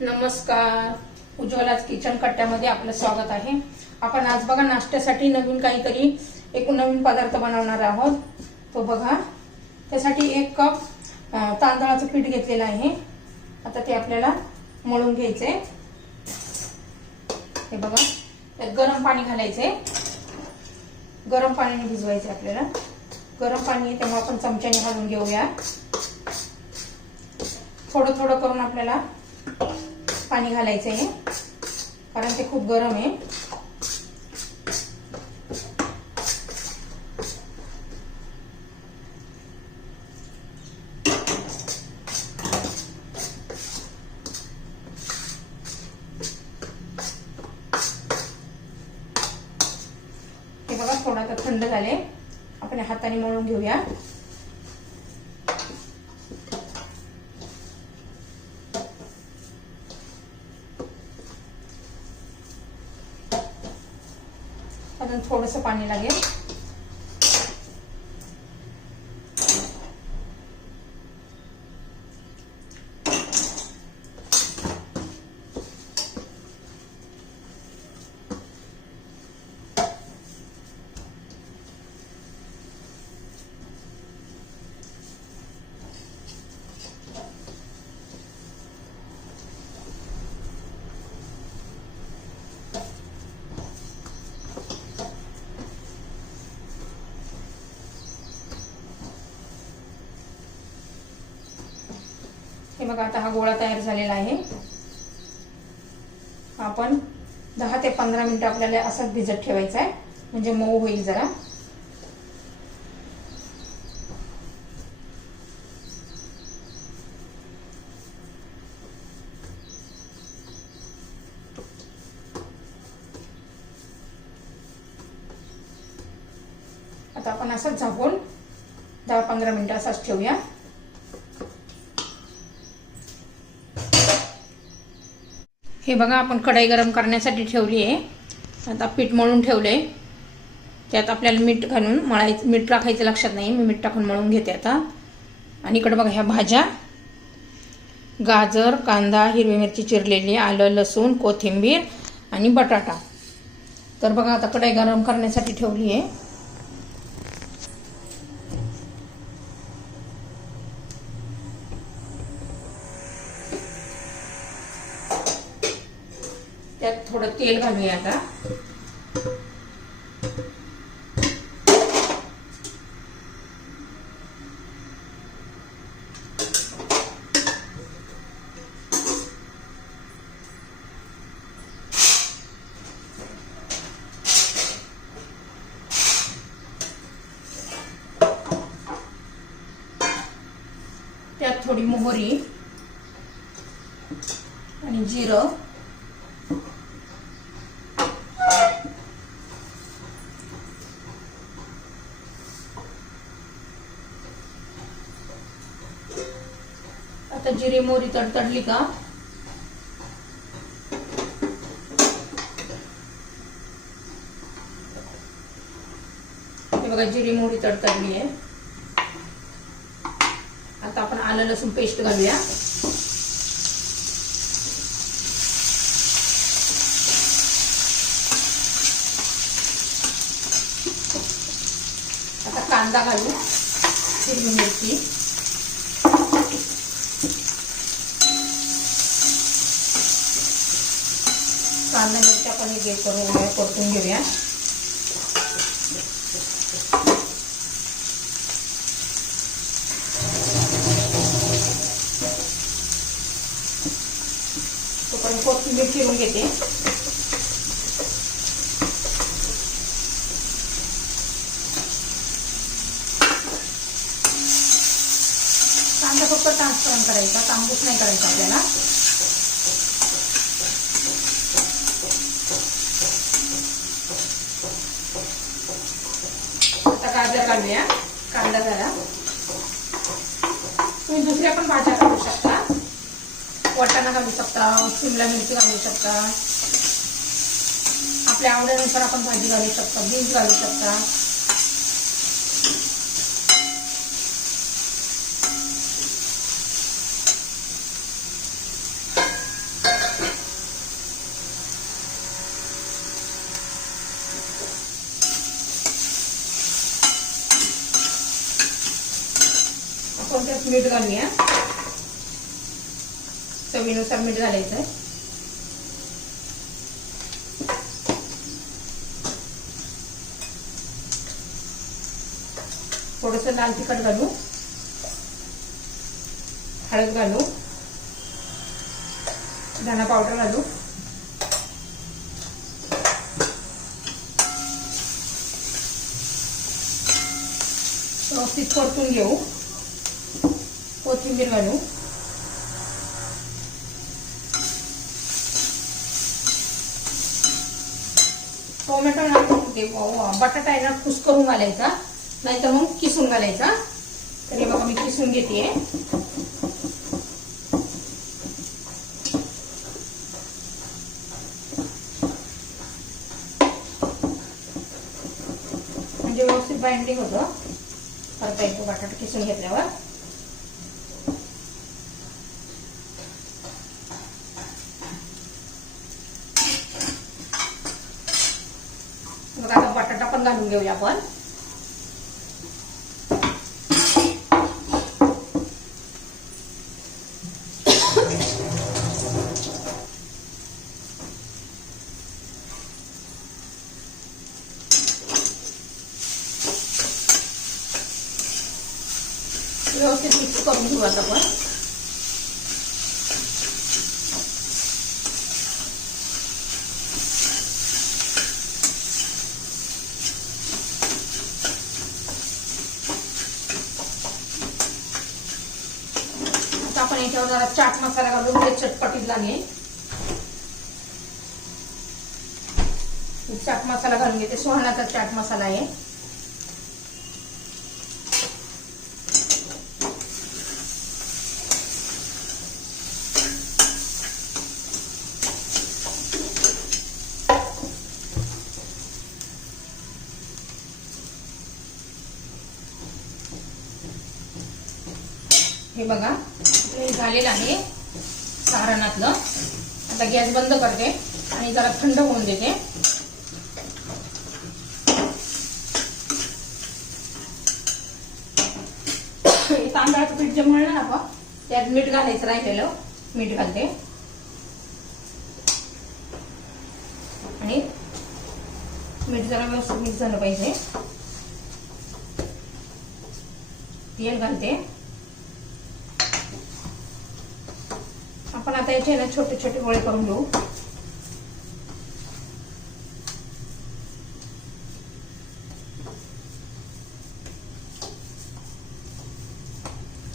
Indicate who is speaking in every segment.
Speaker 1: नमस्कार. उज्ज्वलाच किचन कट्ट्यामध्ये आपलं स्वागत आहे. आपण आज बघा नाश्त्यासाठी नवीन काहीतरी एक नवीन पदार्थ बनवणार आहोत. तो बघा. त्यासाठी एक कप तांदळाचं पीठ घेतलेलं आहे. आता ते आपल्याला मळून घ्यायचंय. हे बघा. त्यात गरम पाणी घालायचंय. गरम पाण्याने भिजवायचे आपल्याला. गरम पाणी आहे तेव्हा आपण चमच्याने घालून घेऊया. थोडं थोडं करून आपल्याला पाणी घालायचं आहे कारण ते खूप गरम आहे. हे बघा थोडं आता थंड झाले आपण हाताने मळून घेऊया. थोडंसं पाणी लागेल. बघा आता हा गोळा तयार झालेला आहे. आपण दहा ते पंधरा मिनिटं आपल्याला असंच भिजत ठेवायचा आहे. म्हणजे मऊ होईल जरा. आता आपण असंच झाकून दहा पंधरा मिनिटं असंच ठेवूया. हे बघा आपण कढई गरम करण्यासाठी ठेवली आहे. आता पीठ मळून आहे त्यात आपल्याला मीठ घालून मळायचं मीठ टाकायचं लक्षात नाही. मी मीठ टाकून मळून घेते आता. आणि इकडं बघा ह्या भाज्या. गाजर कांदा हिरवी मिरची चिरलेली आलं लसूण कोथिंबीर आणि बटाटा. तर बघा आता कढई गरम करण्यासाठी ठेवली आहे. थोडं तेल घालूया आता. त्यात थोडी मोहरी आणि जिरं. आता जिरे मोहरी तडतडली का? हे बघा जिरे मोहरी तडतडली आहे. आता आपण आलं लसूण पेस्ट घालूया. आता कांदा घालू हिरवी मिरची. कांदा मिरच्या पण हे करून परतून घेऊया. तोपर्यंत कोथिंबीर चिरून घेते. कांदा फक्त ट्रान्सफरन करायचा तांबूस नाही करायचा आपल्याला. आता गाजर कांदा झाला. तुम्ही दुसऱ्या पण भाज्या घालू शकता. वाटाणा घालू शकता शिमला मिरची घालू शकता. आपल्या आवडीनुसार आपण भाजी घालू शकता बीन्स घालू शकता. याच्यात मीठ घालूया. चवीनुसार मीठ घालायचं आहे थोडस लाल तिखट घालू. हळद घालू. धना पावडर घालू. व्यवस्थित परतून घेऊ. कोथिंबीर घालू. टोमॅटो ना बटाटा आहे ना खुस करून घालायचा. नाहीतर मग किसून घालायचा. तर हे बघा मी किसून घेते. म्हणजे व्यवस्थित बाइंडिंग होतं. परत येतो बटाटा किसून घेतल्यावर बघा आता बटाटा पण घालून घेऊया आपण. व्यवस्थित मिक्स करून घेऊयात आपण. आपण याच्यावर जरा चाट मसाला घालून ते चटपटीत लागेल चाट मसाला घालून घेते. सोहनाचा चाट मसाला आहे. हे बघा. हे झालेलं आहे सारणातलं. आता गॅस बंद करते आणि जरा थंड होऊन देते. तांदळाचं पीठ जे म्हणलं ना आपण त्यात मीठ घालायचं राहिलेलं. मीठ घालते. आणि मीठ जरा व्यवस्थित मिक्स झालं पाहिजे. तेल घालते. आपण आता याचे ना छोटे छोटे गोळे करून घेऊ.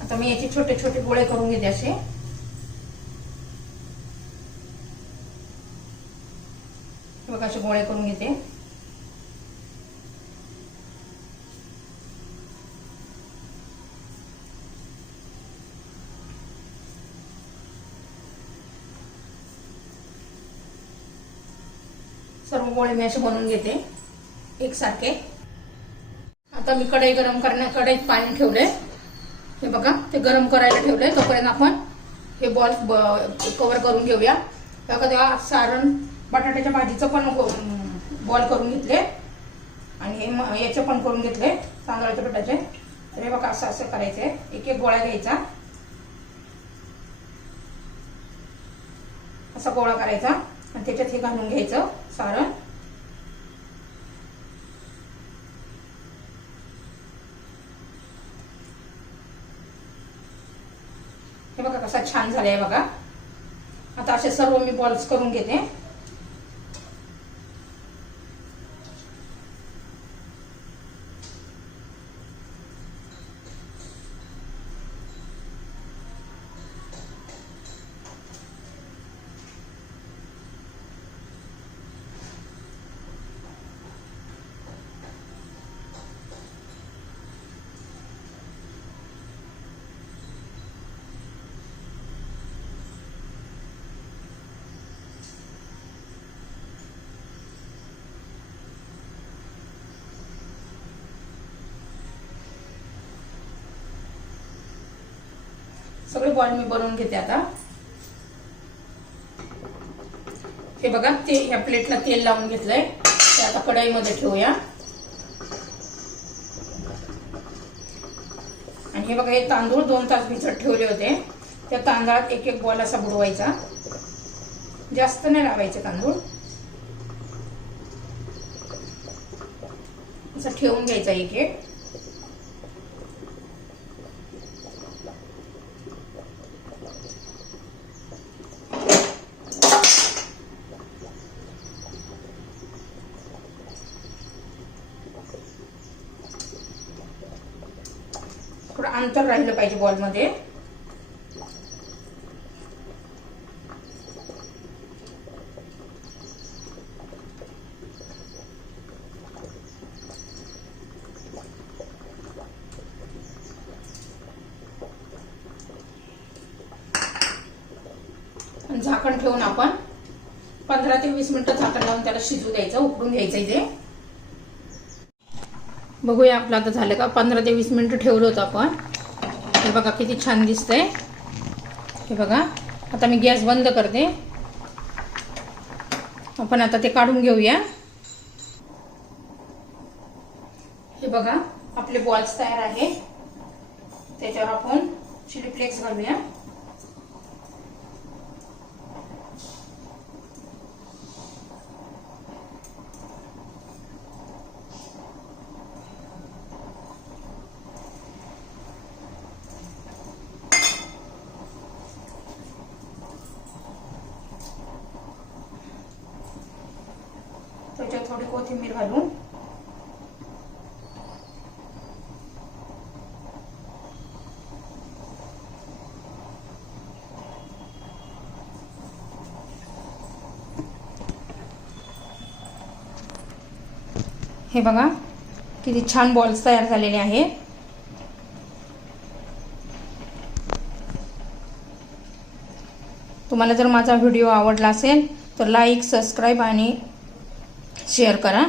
Speaker 1: आता मी याचे छोटे छोटे गोळे करून घेते असे. बघा असे गोळे करून घेते. सर्व गोळे मी असे बनवून घेते. एकसारखे. आता मी कढई गरम करण्या कढईत पाणी ठेवले हे बघा ते गरम करायला ठेवले तोपर्यंत आपण हे बॉल कवर करून घेऊया. बघा तेव्हा सारण बटाट्याच्या भाजीचं पण हो, बॉल करून घेतले आणि हे याचे पण करून घेतले तांदळाच्या पिठाचे. तर हे बघा असं असं करायचंय. एक एक गोळा घ्यायचा. असा गोळा करायचा. आणि त्याच्यात हे घालून घ्यायचं. सारण हे बघा कसा छान झालाय बघा. आता असे सर्व मी बॉल्स करून घेते. सगळे बॉल मी बनवून घेते आता. हे बघा ते ह्या प्लेटला तेल लावून घेतलंय. ते आता कढईमध्ये ठेवूया. आणि हे बघा हे तांदूळ दोन तास भिजत ठेवले होते. त्या तांदळात एक एक बॉल असा बुडवायचा. जास्त नाही लावायचे तांदूळ. असं ठेवून घ्यायचा एक एक थोडं अंतर राहिलं पाहिजे बॉलमध्ये. झाकण ठेवून आपण पंधरा ते वीस मिनिटं झाकण लावून त्याला शिजू द्यायचं उकडून घ्यायचं इथे. बघूया आपलं आता झालं का? पंधरा ते वीस मिनिटं ठेवलं होतं आपण. हे बघा किती छान दिसतंय. हे बघा आता मी गॅस बंद करते. आपण आता ते काढून घेऊया. हे बघा आपले बॉल्स तयार आहे. त्याच्यावर आपण चिली फ्लेक्स घालूया त्याच्यात थोडी कोथिंबीर घालून. हे बघा किती छान बॉल्स तयार झालेले आहे. तुम्हाला जर माझा व्हिडिओ आवडला असेल तर लाईक सबस्क्राईब आणि शेअर करा.